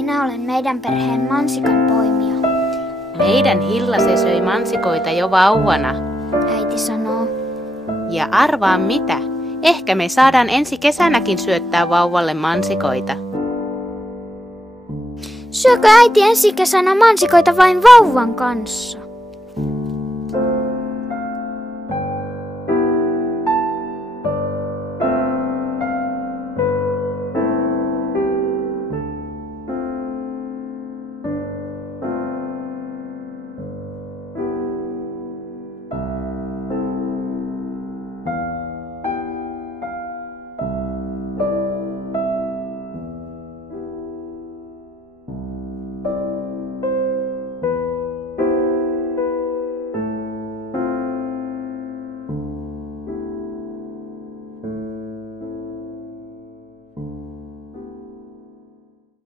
Minä olen meidän perheen mansikan poimija. Meidän Hilla söi mansikoita jo vauvana. Äiti sanoo. Ja arvaa mitä? Ehkä me saadaan ensi kesänäkin syöttää vauvalle mansikoita. Syökö äiti ensi kesänä mansikoita vain vauvan kanssa?